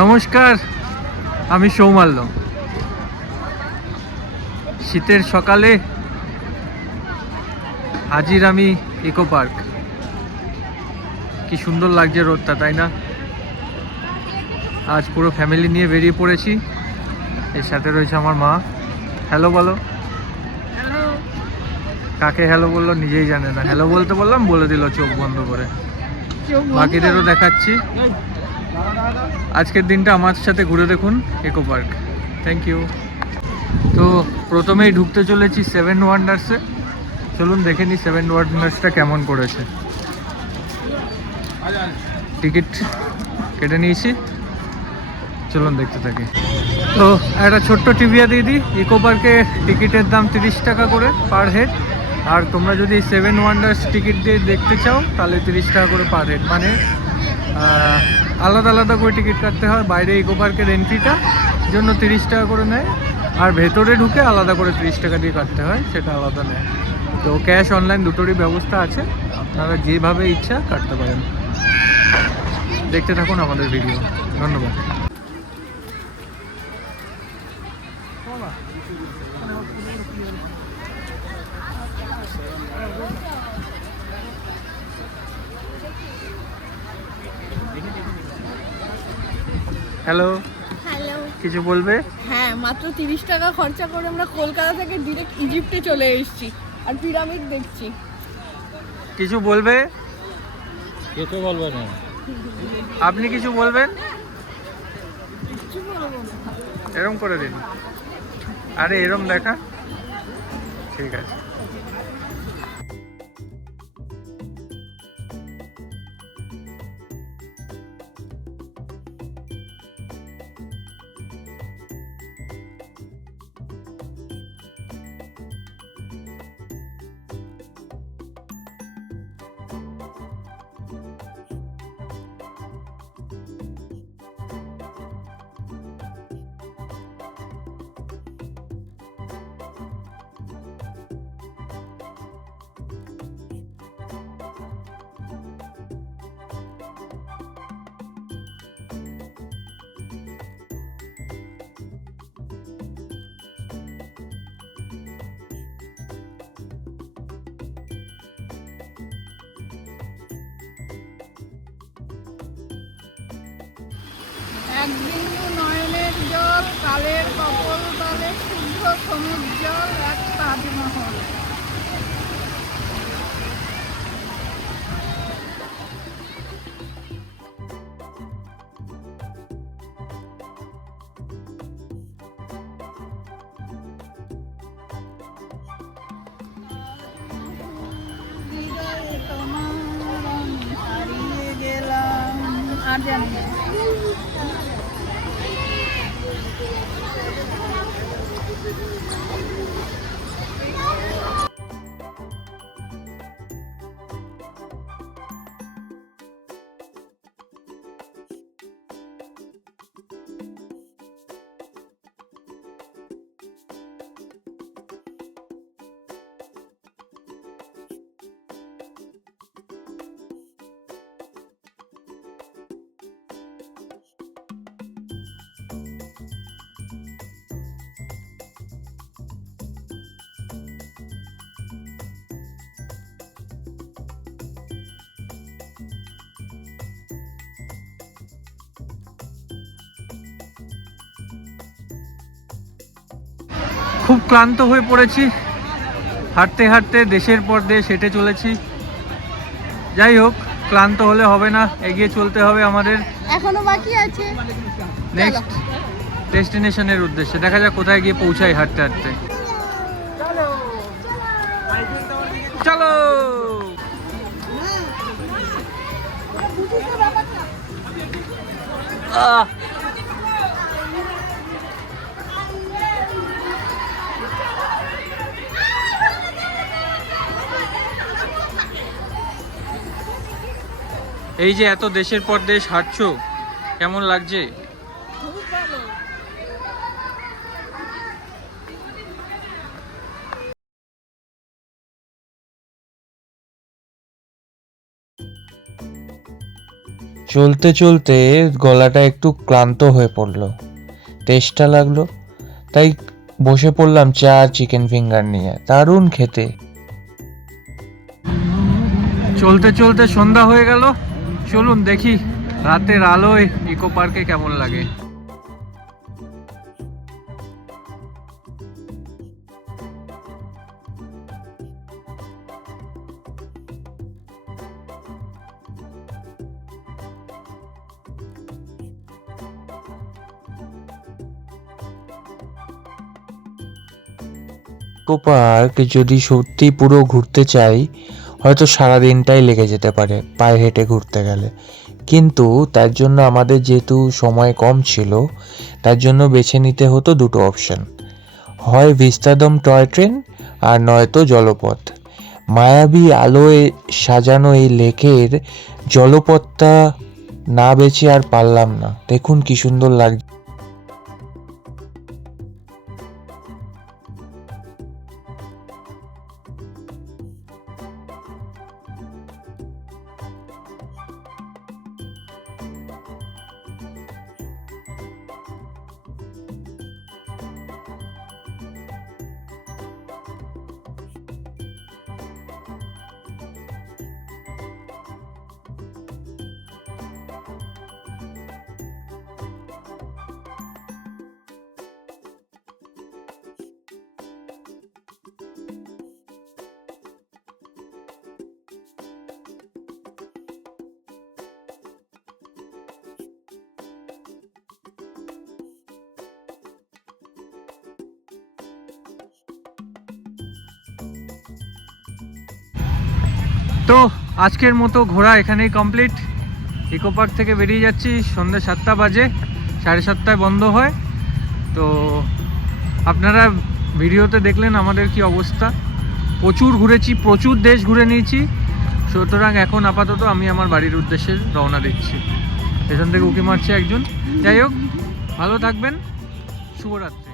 নমস্কার, আমি সৌমাল্য। শীতের সকালে হাজির আমি ইকো পার্ক। কি সুন্দর লাগছে রোদটা, তাই না? আজ পুরো ফ্যামিলি নিয়ে বেরিয়ে পড়েছি। এর সাথে রয়েছে আমার মা। হ্যালো বলো। কাকে হ্যালো বললো নিজেই জানে না। হ্যালো বলতে বললাম, বলে দিল চোখ বন্ধ করে। বাকিদেরও দেখাচ্ছি। আজকের দিনটা আমার সাথে ঘুরে দেখুন ইকো পার্ক। Thank you. তো প্রথমেই ঢুকতে চলেছি সেভেন ওয়ান্ডার্সে। চলুন দেখে নিই সেভেন ওয়ান্ডার্সটা কেমন করেছে। টিকিট কেটে নিয়েছি, চলুন দেখতে থাকি। তো একটা ছোট্ট টিভিয়া দিয়ে দিই। ইকো পার্কে টিকিটের দাম 30 টাকা করে পার হেড। আর তোমরা যদি সেভেন ওয়ান্ডার্স টিকিট দিয়ে দেখতে চাও তাহলে 30 টাকা করে পার হেড। মানে আলাদা আলাদা করে টিকিট কাটতে হয়। বাইরে ইকো পার্কের এন্ট্রিটা জন্য 30 টাকা করে নেয়, আর ভেতরে ঢুকে আলাদা করে 30 টাকা দিয়ে কাটতে হয়, সেটা আলাদা নেয়। তো ক্যাশ অনলাইন দুটোরই ব্যবস্থা আছে, আপনারা যেভাবে ইচ্ছা কাটতে পারেন। দেখতে থাকুন আমাদের ভিডিও। ধন্যবাদ। Hello, hello. কিছু বলবে? হ্যাঁ, মাত্র 30 টাকা খরচা করে আমরা কলকাতা থেকে ডিরেক্ট ইজিপ্টে চলে এসেছি আর পিরামিড দেখছি। কিছু বলবে? কিছু বলবে না। আপনি কিছু বলবেন? কিছু বলবো না। এরম করে দিন। আরে এরম দেখা। ঠিক আছে। এক বিন্দু নয়নের জল, কালের কপল তলে শুদ্ধ সমুদ্র এক তাজমহল। হৃদয়ে তোমার আমি হারিয়ে গেলাম। আর জানি না। খুব ক্লান্ত হয়ে পড়েছি, হাঁটতে হাঁটতে দেশের পর দেশ হেঁটে চলেছি। যাই হোক, ক্লান্ত হলে হবে না, এগিয়ে চলতে হবে আমাদের এখনো বাকি আছে। নেক্সট ডেস্টিনেশনের উদ্দেশ্যে। দেখা যাক কোথায় গিয়ে পৌঁছাই হাঁটতে হাঁটতে। চলো। এই যে এত দেশের পর দেশ হাঁটছো, কেমন লাগছে? খুব ভালো। চলতে চলতে গলাটা একটু ক্লান্ত হয়ে পড়লো, তেষ্টা লাগলো, তাই বসে পড়লাম চা আর চিকেন ফিঙ্গার নিয়ে। দারুণ খেতে। চলতে চলতে সন্ধ্যা হয়ে গেল। চলুন দেখি রাতের আলোয় ইকো পার্কে কেমন লাগে। ইকো পার্ক যদি সত্যি পুরো ঘুরতে চাই হয়তো সারা দিনটাই লেগে যেতে পারে পায়ে হেঁটে ঘুরতে গেলে, কিন্তু তার জন্য আমাদের যেহেতু সময় কম ছিল, তার জন্য বেছে নিতে হতো দুটো অপশন, হয় ভিস্তাডোম টয় ট্রেন আর নয়তো জলপথ। মায়াবী আলোয় সাজানো এই লেকের জলপথটা না বেছে আর পারলাম না। দেখুন কি সুন্দর লাগছে। তো আজকের মতো ঘোরা এখানেই কমপ্লিট। ইকো পার্ক থেকে বেরিয়ে যাচ্ছি, সন্ধ্যে 7টা বাজে, 7:30 বন্ধ হয়। তো আপনারা ভিডিওতে দেখলেন আমাদের কি অবস্থা। প্রচুর ঘুরেছি, প্রচুর দেশ ঘুরে নিয়েছি। সুতরাং এখন আপাতত আমি আমার বাড়ির উদ্দেশ্যে রওনা দিচ্ছি। এখান থেকে উঁকি মারছে একজন। যাই হোক, ভালো থাকবেন, শুভরাত্রি।